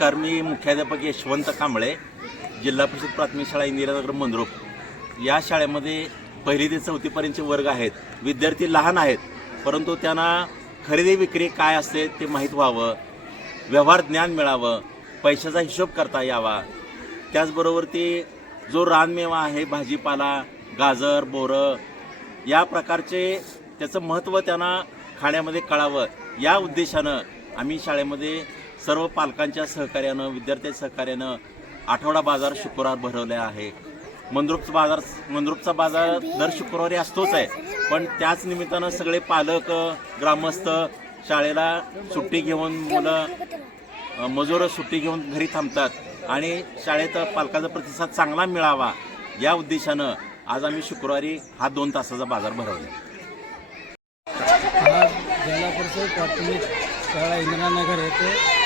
नमस्कार मी मुख्याध्यापक यशवंत कांबळे जिल्हा परिषद प्राथमिक शाळा इंदिरानगर मंद्रुप. या शाळेमध्ये पहिली ते चौथीपर्यंतचे वर्ग आहेत. विद्यार्थी लहान आहेत परंतु त्यांना खरेदी विक्री काय असते ते माहीत व्हावं व्यवहार ज्ञान मिळावं पैशाचा हिशोब करता यावा. त्याचबरोबर ते जो रानमेवा आहे भाजीपाला गाजर बोरं या प्रकारचे त्याचं महत्त्व त्यांना खाण्यामध्ये कळावं. या उद्देशानं आम्ही शाळेमध्ये सर्व पालकांच्या सहकार्यानं विद्यार्थ्यांच्या सहकार्यानं आठवडा बाजार शुक्रवार भरवला आहे. मंद्रुपचा बाजार मंद्रुपचा बाजार दर शुक्रवारी असतोच आहे. पण त्याच निमित्तानं सगळे पालक ग्रामस्थ शाळेला सुट्टी घेऊन मुलं मजूर सुट्टी घेऊन घरी थांबतात. आणि शाळेत पालकाचा प्रतिसाद चांगला मिळावा या उद्देशानं आज आम्ही शुक्रवारी हा दोन तासाचा बाजार भरवला. आज जिल्हा परिषद प्राथमिक शाळा इंदिरानगर येथे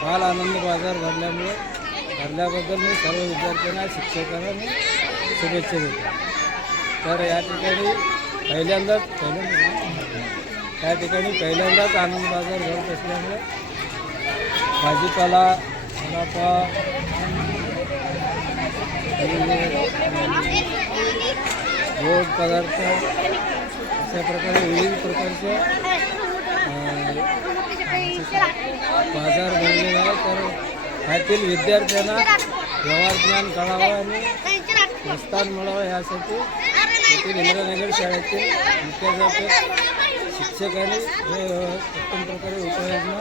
फार आनंद बाजार भरल्यामुळे भरल्याबद्दल मी सर्व विद्यार्थ्यांना शिक्षकांना मी शुभेच्छा देतो. तर या ठिकाणी पहिल्यांदाच पहिल्यांदा त्या ठिकाणी पहिल्यांदाच आनंद बाजार भरत असल्यामुळे भाजीपाला वडापाव गोड पदार्थ अशा प्रकारे विविध प्रकारचे बाजार भरले ह्यातील विद्यार्थ्यांना व्यवहार ज्ञान कळावं आणि प्रस्थान मिळावं यासाठी येथील इंद्रनगर शाळेतील मुख्याध्यापक शिक्षकांनी हे उत्तम प्रकारे उपाययोजना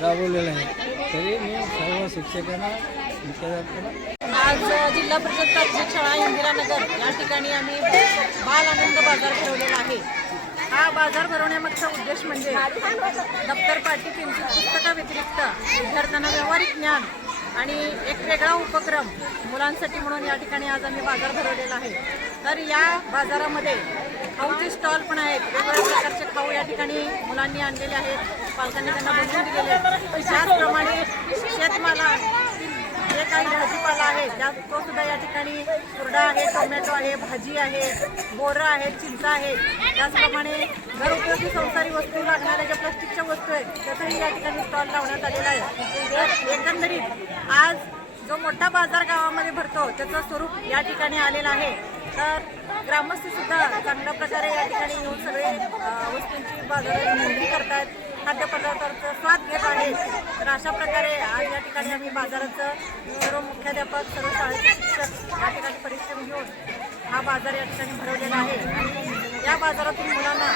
राबवलेल्या आहेत. तरी मी सर्व शिक्षकांना मुख्याध्यापकांना आज जिल्हा परिषद प्राथमिक शाळा इंदिरानगर. या ठिकाणी आम्ही बाल आनंद बाजार ठेवलेला आहे. हा बाजार भरवण्यामागचा उद्देश म्हणजे दप्तर पाटी पुस्तका व्यतिरिक्त विद्यार्थ्यांना व्यावहारिक ज्ञान आणि एक वेगळा उपक्रम मुलांसाठी म्हणून या ठिकाणी आज आम्ही बाजार भरवलेला आहे. तर या बाजारामध्ये खाऊचे स्टॉल पण आहेत. वेगवेगळ्या प्रकारचे खाऊ या ठिकाणी मुलांनी आणलेले आहेत. पालकांनी त्यांना बनवून दिलेले आहेत. त्याचप्रमाणे शेतमाला काही भाजीपाला आहे. त्या तो सुद्धा या ठिकाणी कुरडा आहे टोमॅटो आहे भाजी आहे बोरं आहे चिंच आहे. त्याचप्रमाणे घरउपयोगी संसारी वस्तू लागणाऱ्या ज्या प्लास्टिकच्या वस्तू आहेत त्याचाही या ठिकाणी स्टॉल लावण्यात आलेला आहे. एकंदरीत आज जो मोठा बाजार गावामध्ये भरतो त्याचं स्वरूप या ठिकाणी आलेलं आहे. तर ग्रामस्थ सुद्धा चांगल्या प्रकारे या ठिकाणी येऊन सगळे वस्तूंची बाजार खाद्यपदार्थांचा स्वाद घेत आहे. तर अशा प्रकारे आज या ठिकाणी आम्ही बाजाराचं सर्व मुख्याध्यापक सर्व शाळेचे शिक्षक या ठिकाणी परिश्रम घेऊन हा बाजार या ठिकाणी भरवलेला आहे. आणि या बाजारातून मुलांना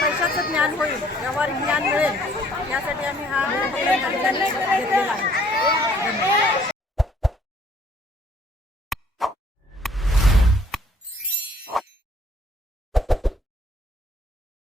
पैशाचं ज्ञान होईल व्यवहार ज्ञान मिळेल यासाठी आम्ही हा घेतलेला आहे.